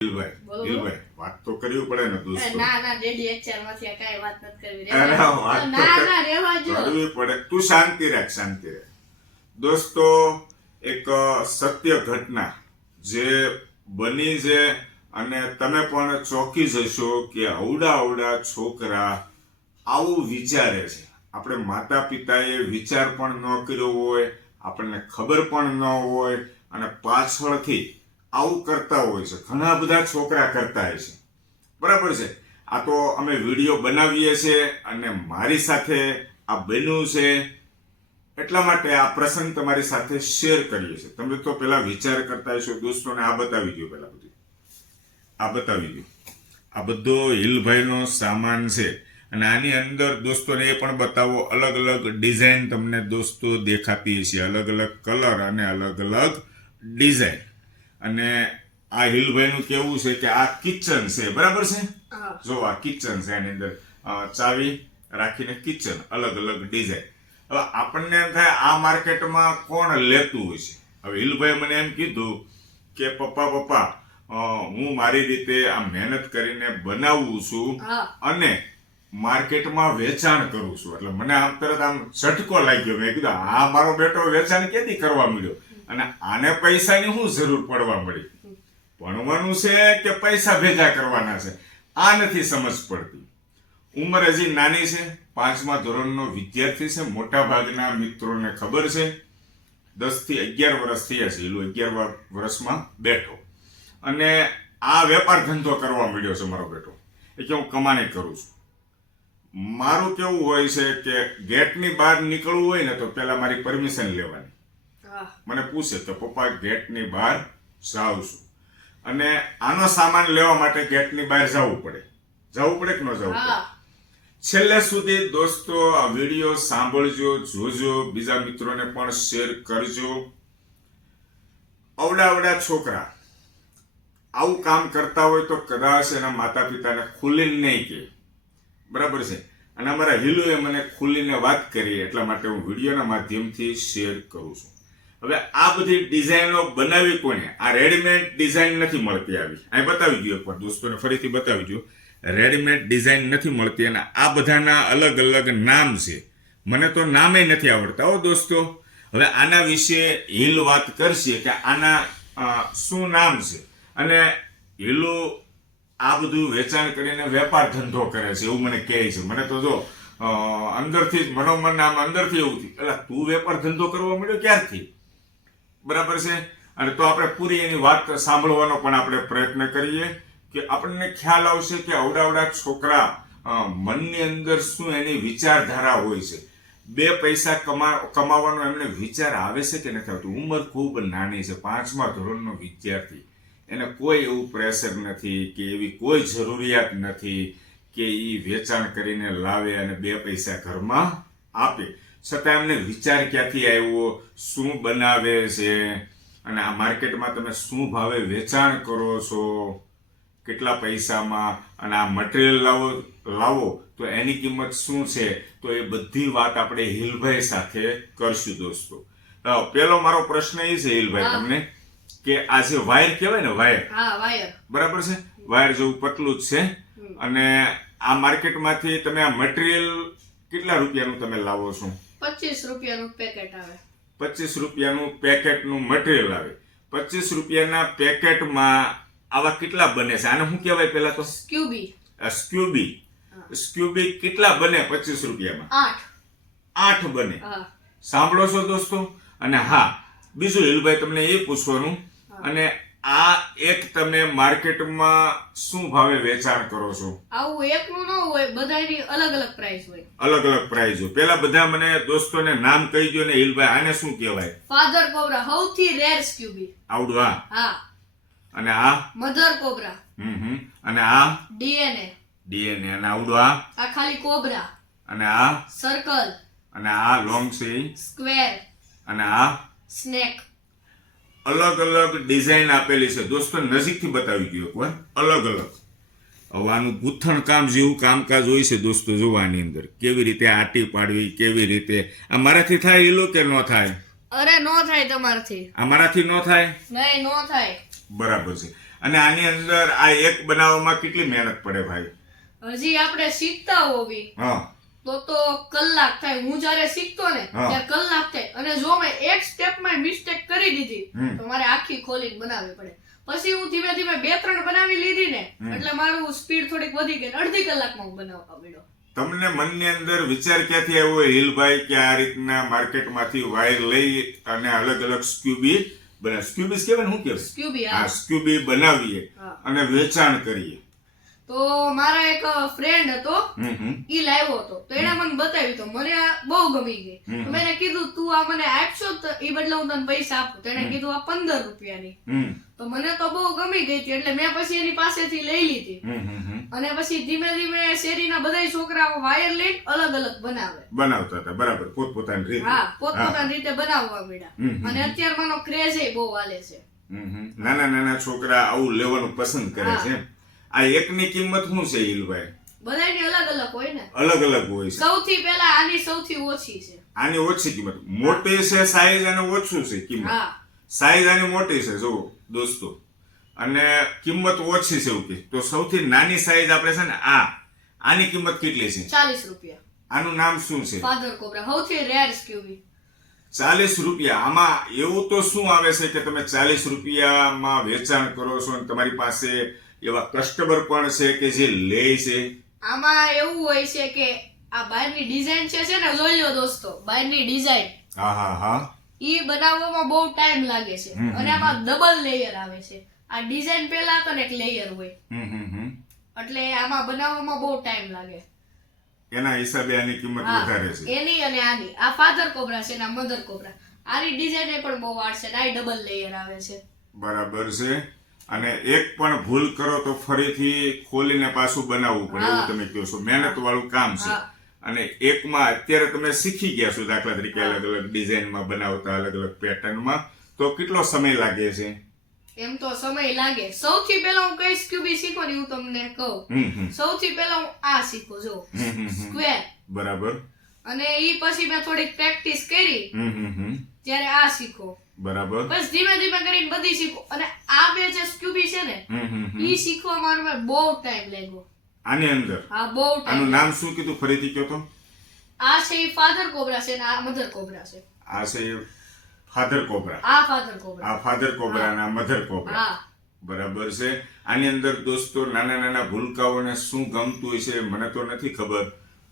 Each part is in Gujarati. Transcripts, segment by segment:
દિલભાઈ વાત તો કરવી પડે ને દોસ્તો. ના ડેડી એચઆર માંથી કાઈ વાત નથી કરવી. ના રેવા જો કરવી પડે. તું શાંતિ રાખ. દોસ્તો, એક સત્ય ઘટના જે બની છે અને તમે પણ ચોંકી જશો કે અવડા છોકરા આવું વિચારે છે. આપણે માતા પિતાએ વિચાર પણ ન કર્યો હોય, આપણને ખબર પણ ન હોય અને પાછળથી આવું કરતા હોય છે. ઘણા બધા છોકરા કરતા હોય છે, બરાબર છે. આ તો અમે વિડીયો બનાવીએ છીએ અને મારી સાથે આ બન્યું છે એટલા માટે આ પ્રસંગ તમારી સાથે શેર કરીએ છીએ. તમે તો પેલા વિચાર કરતા હશો દોસ્તોને, આ બતાવી દો. પેલા બધું આ બતાવી દો. આ બધો હિલભાઈનો સામાન છે અને આની અંદર દોસ્તોને એ પણ બતાવો, અલગ અલગ ડિઝાઇન તમને દોસ્તો દેખાતી છે, અલગ અલગ કલર અને અલગ અલગ ડિઝાઇન. અને આ હિલભાઈનું કેવું છે કે આ કિચન છે, બરાબર છે. જો આ કિચન છે, આની અંદર ચાવી રાખીને કિચન, અલગ અલગ ડિઝાઇન. હવે આપણને એમ થાય આ માર્કેટમાં કોણ લેતું હોય છે. હવે હિલભાઈ મને એમ કીધું કે પપ્પા હું મારી રીતે આ મહેનત કરીને બનાવું છું અને માર્કેટમાં વેચાણ કરું છું. એટલે મને આમ તરત આમ ઝટકો લાગ્યો. મેં કીધું આ મારો બેટો વેચાણ ક્યાંથી કરવા મળ્યો અને આને પૈસાની શું જરૂર પડવા મળી? ભણવાનું છે કે પૈસા ભેગા કરવાના છે, આ નથી સમજ પડતી. ઉંમર હજી નાની છે, 5મા ધોરણનો વિદ્યાર્થી છે. મોટા ભાગના મિત્રોને ખબર છે 10 થી 11 વર્ષ થયા છે. 11 વર્ષમાં બેઠો અને આ વેપાર ધંધો કરવા મળ્યો છે મારો બેટો. એ કે હું કમાણી કરું છું. મારું કેવું હોય છે કે ગેટની બહાર નીકળવું હોય ને તો પહેલા મારી પરમિશન લેવાની. મને પૂછે કે પપ્પા ગેટની બહાર જાઉં છું અને આનો સામાન લેવા માટે ગેટની બહાર જવું પડે કે ન જવું પડે? છેલ્લે સુધી દોસ્તો આ વિડીયો સાંભળજો, જોજો, બીજા મિત્રોને પણ શેર કરજો. અવડા છોકરા આવું કામ કરતા હોય તો કદાચ એના માતા પિતાને ખુલીને નહીં કહે, બરાબર છે. અને અમારા હિલુએ મને ખુલીને વાત કરી એટલા માટે હું વિડીયોના માધ્યમથી શેર કરું છું. હવે આ બધી ડિઝાઇનો બનાવી કોને? આ રેડીમેડ ડિઝાઇન નથી મળતી. આવી અહીં બતાવી દો એકવાર દોસ્તોને, ફરીથી બતાવી દો. રેડીમેડ ડિઝાઇન નથી મળતી અને આ બધાના અલગ અલગ નામ છે. મને તો નામે નથી આવડતા હો દોસ્તો. હવે આના વિશે હિલ વાત કરશે કે આના શું નામ છે. અને હિલો આ બધું વેચાણ કરીને વેપાર ધંધો કરે છે એવું મને કહે છે. મને તો જો અંદરથી જ મનોમન આમ અંદરથી એવું થયું, એટલે તું વેપાર ધંધો કરવા મળ્યો ક્યારથી? બરાબર છે. અને તો આપણે પૂરી એની વાત સાંભળવાનો પણ આપણે પ્રયત્ન કરીએ કે આપણને ખ્યાલ આવશે કે અવડા છોકરા મનની અંદર શું એની વિચારધારા હોય છે. 2 પૈસા કમાવાનો એમને વિચાર આવે છે કે નથી આવતું? ઉંમર ખૂબ નાની છે, 5મા ધોરણનો વિદ્યાર્થી. એને કોઈ એવું પ્રેશર નથી કે એવી કોઈ જરૂરિયાત નથી કે એ વેચાણ કરીને લાવે અને 2 પૈસા ઘરમાં આપે. છતાં એમને વિચાર ક્યાંથી આવ્યો, શું બનાવે છે અને આ માર્કેટમાં તમે શું ભાવે વેચાણ કરો છો, કેટલા પૈસામાં, અને આ મટીરિયલ લાવો તો એની કિંમત શું છે. તો એ બધી વાત આપણે હિલભાઈ સાથે કરશું દોસ્તો. પેલો મારો પ્રશ્ન એ છે હિલભાઈ તમને કે આ જે વાયર કહેવાય ને, વાયર, બરાબર છે, વાયર જેવું પતલું જ છે. અને આ માર્કેટમાંથી તમે આ મટીરિયલ કેટલા રૂપિયાનું તમે લાવો છો? 25 રૂપિયાનું પેકેટ આવે. 25 રૂપિયાનું પેકેટનું મટીરિયલ આવે. 25 રૂપિયાના પેકેટમાં આવા કેટલા બને છે? આને શું કહેવાય પેલા તો? સ્ક્યુબી કેટલા બને 25 રૂપિયામાં? 8 બને. સાંભળો છો દોસ્તો? અને હા, બીજું હિલભાઈ તમને એ પૂછવાનું, અને આ એક તમે માર્કેટમાં શું ભાવે વેચાણ કરો છો? આવું એકનું ન હોય, બધાની અલગ અલગ પ્રાઇસ હોય. અલગ અલગ પ્રાઇસ હોય. પેલા બધા મને દોસ્તોને નામ કહી દો ને હિલભાઈ, આને શું કહેવાય? ફાધર કોબરા, સૌથી રેર સ્ક્યુબી. આવડું? હા. અને આ મધર કોબરા. અને આ ડીએનએ. અને આવડું આ ખાલી કોબરા. અને આ સર્કલ. અને આ લોંગ છે સ્ક્વેર. અને આ સ્નેક. અલગ અલગ ડિઝાઇન આપેલી છે દોસ્તો. નજીકથી બતાવી દો એકવાર. અલગ હવે આનું ગૂંથણ કામ જેવું કામકાજ હોય છે દોસ્તો. જોવાની અંદર કેવી રીતે આટી પાડવી, કેવી રીતે. આ મારાથી થાય હિલો કે ન થાય? અરે નો થાય તમારાથી. આ મારાથી ન થાય? નહીં, નો થાય. બરાબર છે. અને આની અંદર આ એક બનાવવામાં કેટલી મહેનત પડે ભાઈ? હજી આપણે શીખતા હોવી હા તો કલાક થાય. હું જ્યારે શીખતો ને હા. ત્યારે કલાક થાય. અને જો મેં એક સ્ટેપમાં મિસ્ટેક કરી દીધી હમ. તો મારે આખી ખોલીને બનાવવી પડે. પછી હું ધીમે ધીમે 2-3 બનાવી લીધી ને એટલે મારું સ્પીડ થોડીક વધી ગઈ. અડધી કલાકમાં હું બનાવવા માંડ્યો. તમને મનની અંદર વિચાર ક્યાંથી આવ્યો હિલભાઈ કે આ રીતના માર્કેટમાંથી વાયર લઈ અને અલગ અલગ સ્ક્યુબી બને સ્ક્યુબીસ કહેવાય ને શું કહેવાય? સ્ક્યુબી આ સ્ક્યુબી બનાવીએ હા. અને વેચાણ કરીએ? તો મારા એક ફ્રેન્ડ હતો ઈ લાવ્યો હતો તો એને મને બતાવ્યું તો મને આ બહુ ગમી ગઈ. તો મેં એને કીધું તું આ મને આપશો તો ઈ બદલે હું તને પૈસા આપું. તો એને કીધું આ 15 રૂપિયાની. તો મને તો બહુ ગમી ગઈ હતી એટલે મેં પછી એની પાસેથી લઈ લીધી. અને પછી ધીમે ધીમે શેરીના બધાય છોકરાઓ વાયર લઈને અલગ અલગ બનાવતા હતા. બરાબર, પોતપોતાની રીતે. હા, પોતપોતાની રીતે બનાવવા માંડ્યા. અને અત્યારે મારો ક્રેઝ બહુ હાલે છે. નાના નાના છોકરા આવું લેવાનું પસંદ કરે છે એમ. આ એકની કિંમત શું છે હિલભાઈ? બધાયની અલગ અલગ હોય ને. અલગ અલગ હોય છે. સૌથી પહેલા આની સૌથી ઓછી છે. આની ઓછી કિંમત, મોટી છે સાઈઝ અને ઓછું છે કિંમત. હા, સાઈઝ આની મોટી છે જો દોસ્તો, અને કિંમત ઓછી છે એવું કે. તો સૌથી નાની સાઈઝ આપણે છે ને આની કિંમત કેટલી છે? 40 રૂપિયા. આનું નામ શું છે? ફાધર કોબરા, સૌથી રેર સ્ક્યુબી. 40 રૂપિયા. આમાં એવું તો શું આવે છે કે તમે 40 રૂપિયામાં વેચાણ કરો છો અને તમારી પાસે એવા કસ્ટમર પણ છે કે જે લે છે? આમાં એવું હોય છે કે આ બહારની ડિઝાઇન છે ને, જોઈ લો દોસ્તો, બહારની ડિઝાઇન હા ઈ બનાવવામાં બહુ ટાઈમ લાગે છે. અને આમાં ડબલ લેયર આવે છે. આ ડિઝાઇન પહેલા તો એક લેયર હોય એટલે આમાં બનાવવામાં બહુ ટાઈમ લાગે. એના હિસાબે આની કિંમત વધારે છે. એની અને આની આ ફાધર કોબરા છે ને આ મધર કોબરા. આની ડિઝાઇન પણ બહુ વાર છે ને આ ડબલ લેયર આવે છે. બરાબર છે. અને એક પણ ભૂલ કરો તો ફરીથી ખોલીને પાછું બનાવવું પડે એવું તમે કહો છો. મહેનત વાળું કામ છે. અને એકમાં અત્યારે તમે શીખી ગયા છો દાખલા તરીકે અલગ અલગ ડિઝાઇનમાં બનાવતા, અલગ અલગ પેટર્નમાં, તો કેટલો સમય લાગે છે? એમ તો સમય લાગે. સૌથી પહેલા હું કઈ સ્ક્યુબી શીખો ને હું તમને કહું. સૌથી પહેલા હું આ શીખું જો સ્ક્વેર. બરાબર. અને ઈ પછી મેં થોડીક પ્રેક્ટિસ કરી ત્યારે આ શીખો. બરાબર. બસ ધીમે ધીમે કરીને બધી શીખો. અને આ બે જે સ્ક્યુબી છે ને ઈ શીખવામાં મારે બહુ ટાઈમ લાગ્યો. આની અંદર હા, બહુ ટાઈમ. આનું નામ શું કીધું ફરીથી કહો તો? આ છે ફાધર કોબરા છે ને આ મધર કોબરા છે. આ છે ફાધર કોબરા. આ ફાધર કોબરા. આ ફાધર કોબરા અને આ મધર કોબરા. હા, બરાબર છે. આની અંદર દોસ્તો નાના નાના ભૂલકાઓને શું ગમતું હોય છે મને તો નથી ખબર,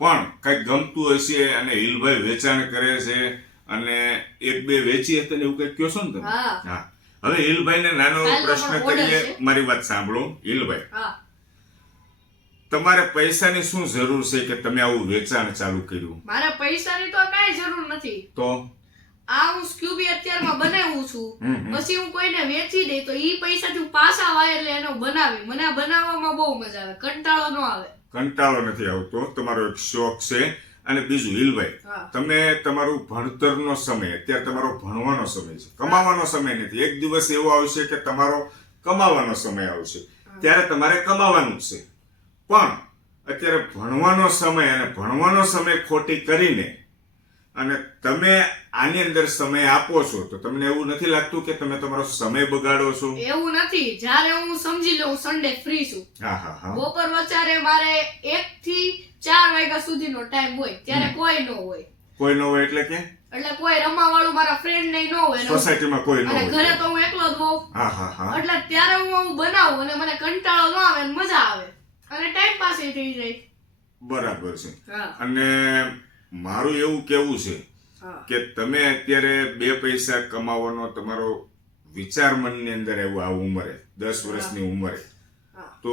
પણ કઈક ગમતું હશે અને હિલભાઈ વેચાણ કરે છે અને એક બે વેચી હતા એવું કઈક કહો છો ને તમે? હા. હવે હિલભાઈ ને નાનો પ્રશ્ન કરીએ. મારી વાત સાંભળો હિલભાઈ, તમારે પૈસાની શું જરૂર છે કે તમે આવું વેચાણ ચાલુ કર્યું? મારે પૈસાની તો કાંઈ જરૂર નથી. તો આ હું સ્ક્યુબી અત્યારમાં બનાવું છું, પછી હું કોઈને વેચી દઈ તો ઈ પૈસાથી હું પાછા વાયર લઈને એનો બનાવી. મને આ બનાવવામાં બહુ મજા આવે, કંટાળો ન આવે. કંટાળો નથી આવતો, તમારો એક શોખ છે. અને બીજું હિલભાઈ, તમે તમારું ભણતરનો સમય, અત્યારે તમારો ભણવાનો સમય છે, કમાવાનો સમય નથી. એક દિવસ એવો આવશે કે તમારો કમાવાનો સમય આવશે, ત્યારે તમારે કમાવાનું છે. પણ અત્યારે ભણવાનો સમય અને ભણવાનો સમય ખોટી કરીને અને તમે આની અંદર સમય આપો છો તો તમને એવું નથી લાગતું કે તમે તમારો સમય બગાડો છો? એવું નથી. જ્યારે હું સમજી લઉં સન્ડે ફ્રી છું, બપોર વચારે મારે 1 થી 4 વાગ્યા સુધીનો ટાઈમ હોય, ત્યારે કોઈ ન હોય. કોઈ ન હોય એટલે કે? એટલે કોઈ રમવા વાળું મારા ફ્રેન્ડ નહીં ન હોય, સોસાયટીમાં કોઈ ન હોય, અને ઘરે તો હું એકલો જ હોઉં. એટલે ત્યારે હું બનાવું અને મને કંટાળો ન આવે અને મજા આવે અને ટાઈમ પાસ થઈ જાય. બરાબર છે. અને મારું એવું કેવું છે કે તમે અત્યારે 2 પૈસા કમાવાનો તમારો વિચાર મનની અંદર આવ્યો આ ઉંમરે, 10 વર્ષની ઉંમરે, તો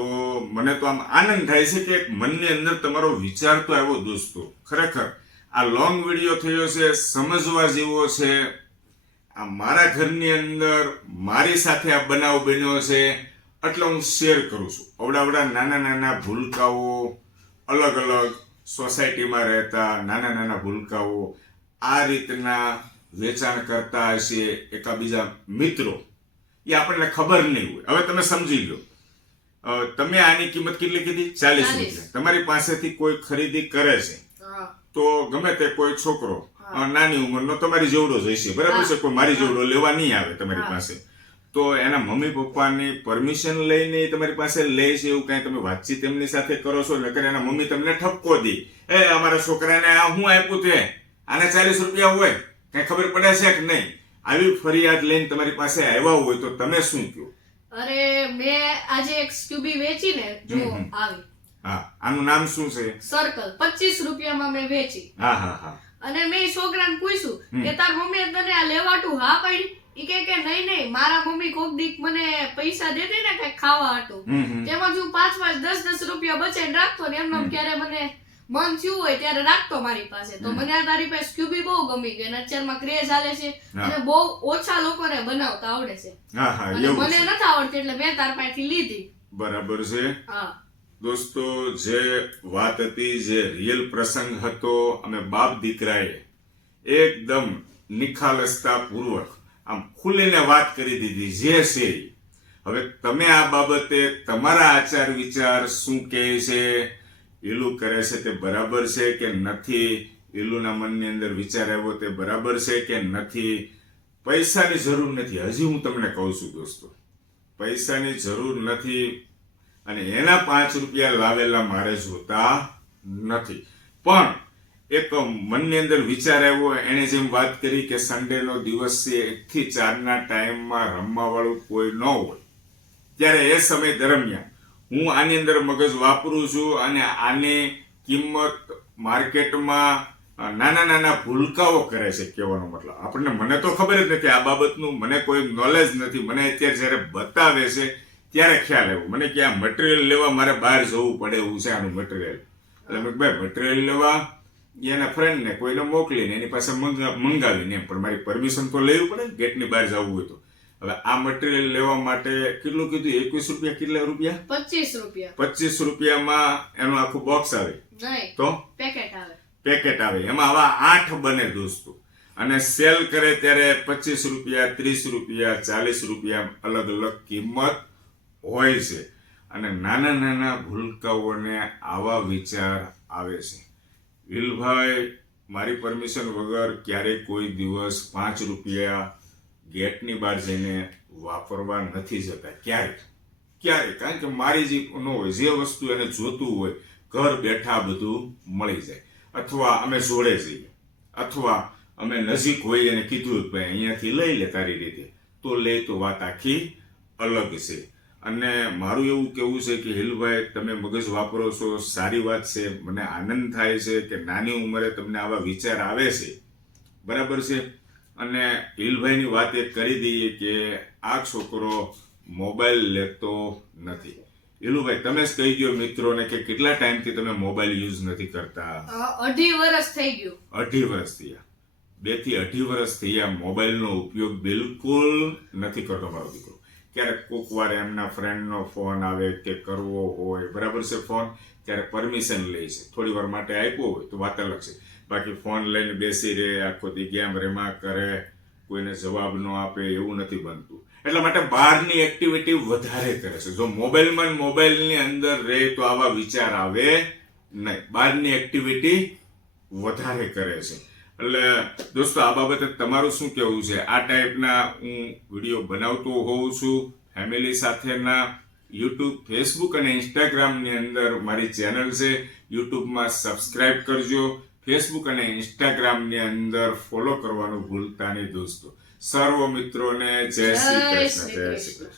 મને તો આમ આનંદ થાય છે કે મનની અંદર તમારો વિચાર તો આવ્યો દોસ્તો. ખરેખર આ લોંગ વિડીયો થયો છે, સમજવા જેવો છે. આ મારા ઘરની અંદર મારી સાથે આ બનાવ બન્યો છે એટલે હું શેર કરું છું. અવડા નાના નાના ભૂલકાઓ, અલગ અલગ સોસાયટીમાં રહેતા નાના નાના ભૂલકાઓ આ રીતના વેચાણ કરતા હશે, એકાબીજા મિત્રો, એ આપણને ખબર નહીં હોય. હવે તમે સમજી લો, તમે આની કિંમત કેટલી કીધી? 40 રૂપિયા. તમારી પાસેથી કોઈ ખરીદી કરે છે તો ગમે તે કોઈ છોકરો નાની ઉંમરનો તમારી જેવડો જ હશે, બરાબર છે, કોઈ મારી જેવડો લેવા નહીં આવે તમારી પાસે, તો એના મમ્મી પપ્પાની પરમિશન લઈને ઈ તમારી પાસે લે છે, એવું કઈ તમે વાતચીત એમની સાથે કરો છો? નકર એના મમ્મી તમને ઠપકો દી, અમારા છોકરાને આ હું આપ્યું તે, આને 40 રૂપિયા હોય, કઈ ખબર પડે છે કે નહીં? આવી ફરિયાદ લઈને તમારી પાસે આવ્યા હોય તો તમે શું કહો? અરે મેં આજે એક સ્ક્યુબી વેચી ને જો આવી. હા, આનું નામ શું છે? સર્કલ 25 રૂપિયામાં મેં વેચી. હા. અને મેં ઈ છોકરાને પૂછ્યું કે તાર મમ્મીએ તને આ લેવાટું હા પાડી? ઈ કે નહીં, મારા મમ્મી કોક દીક મને પૈસા દેતી ને કઈ ખાવા હતું, તેમાં હું 5 10 રૂપિયા બચાઈને રાખતો ને એમને ક્યારે મને મન થયું હોય ત્યારે રાખતો મારી પાસે. તો મને આ તારી પાસે સ્ક્યુબી બહુ ગમી ગઈ અને અત્યારમાં ક્રેઝ હાલે છે અને બહુ ઓછા લોકોને બનાવતા આવડે છે. અને મને નથી આવડતી એટલે મેં તાર પાસેથી લીધી. બરાબર છે. હા દોસ્તો, જે વાત હતી, જે રિયલ પ્રસંગ હતો, અમે બાપ દીકરાએ એકદમ નિખાલસતા પૂર્વક આમ ખુલીને વાત કરી દીધી જે છે. હવે તમે આ બાબતે તમારા આચાર વિચાર શું કહે છે? ઈલું કરે છે તે બરાબર છે કે નથી? ઈલુના મનની અંદર વિચાર આવ્યો તે બરાબર છે કે નથી? પૈસાની જરૂર નથી, હજી હું તમને કહું છું દોસ્તો, પૈસાની જરૂર નથી અને એના 5 રૂપિયા લાવેલા મારે જોતા નથી. પણ એક મનની અંદર વિચાર આવ્યો, એને જેમ વાત કરી કે સન્ડેનો દિવસ છે, 1 થી 4 ટાઈમમાં રમવા વાળું કોઈ ન હોય, ત્યારે એ સમય દરમિયાન હું આની અંદર મગજ વાપરું છું અને આની કિંમત માર્કેટમાં નાના ભૂલકાઓ કરે છે. કહેવાનો મતલબ આપણને, મને તો ખબર જ નથી આ બાબતનું, મને કોઈ નોલેજ નથી. મને અત્યારે જ્યારે બતાવે છે ત્યારે ખ્યાલ આવ્યો મને કે આ મટીરિયલ લેવા મારે બહાર જવું પડે એવું છે આનું મટીરિયલ. એટલે મેં ભાઈ મટીરિયલ લેવા એના ફ્રેન્ડને કોઈને મોકલીને એની પાસે મંગાવીને એમ, પણ મારી પરમિશન તો લેવી પડે ને ગેટની બહાર જવું હોય તો. હવે આ મટીરિયલ લેવા માટે કેટલું કીધું? 21 રૂપિયા. કેટલા રૂપિયા? 25 રૂપિયા. 25 રૂપિયામાં એનું આખું બોક્સ આવે? નહીં, તો પેકેટ આવે. એમાં આવા 8 બને દોસ્તો. અને સેલ કરે ત્યારે 25 રૂપિયા, 30 રૂપિયા, 40 રૂપિયા અલગ અલગ કિંમત હોય છે. અને નાના ભૂલકાઓને આવા વિચાર આવે છે. વિલભાઈ, મારી પરમિશન વગર ક્યારેય કોઈ દિવસ 5 રૂપિયા ગેટની બહાર જઈને વાપરવા નથી જતા. ક્યારેય. કારણ કે મારી જે ન હોય, જે વસ્તુ એને જોતું હોય ઘર બેઠા બધું મળી જાય. અથવા અમે જોડે જઈએ, અથવા અમે નજીક હોઈએ અને કીધું કે ભાઈ અહીંયાથી લઈ લે તારી રીતે, તો લે, તો વાત આખી અલગ છે. અને મારું એવું કહેવું છે કે હિલભાઈ, તમે મગજ વાપરો છો, સારી વાત છે. મને આનંદ થાય છે કે નાની ઉંમરે તમને આવા વિચાર આવે છે. બરાબર છે. અને હિલભાઈની વાત એક કરી દઈએ કે આ છોકરો મોબાઈલ લેતો નથી. હિલુભાઈ, તમે જ કહી દો મિત્રોને કે કેટલા ટાઈમથી તમે મોબાઈલ યુઝ નથી કરતા? 2.5 વર્ષ થઈ ગયું. 2.5 વર્ષ થયા. 2 થી 2.5 વર્ષ થયા મોબાઈલનો ઉપયોગ બિલકુલ નથી કરતો મારો દીકરો. ક્યારેક કોક વાર એમના ફ્રેન્ડનો ફોન આવે કે કરવો હોય, બરાબર છે, ફોન, ત્યારે પરમિશન લે છે. થોડી વાર માટે આપ્યો હોય તો વાત અલગ છે. બાકી ફોન લઈને બેસી રહે, આખો દી ગેમ રમા કરે, કોઈને જવાબ ન આપે, એવું નથી બનતું. એટલા માટે બહારની એક્ટિવિટી વધારે કરે છે. જો મોબાઈલની અંદર રહે તો આવા વિચાર આવે નહીં. બહારની એક્ટિવિટી વધારે કરે છે. એટલે દોસ્તો, આ બાબતે તમારું શું કહેવું છે? આ ટાઈપના હું વિડીયો બનાવતો હોઉં છું ફેમિલી સાથેના. યુટ્યુબ, ફેસબુક અને ઇન્સ્ટાગ્રામની અંદર મારી ચેનલ છે. યુટ્યુબમાં સબસ્ક્રાઇબ કરજો. ફેસબુક અને ઇન્સ્ટાગ્રામની અંદર ફોલો કરવાનું ભૂલતા નહીં દોસ્તો. સર્વ મિત્રોને જય શ્રી કૃષ્ણ. જય શ્રી કૃષ્ણ.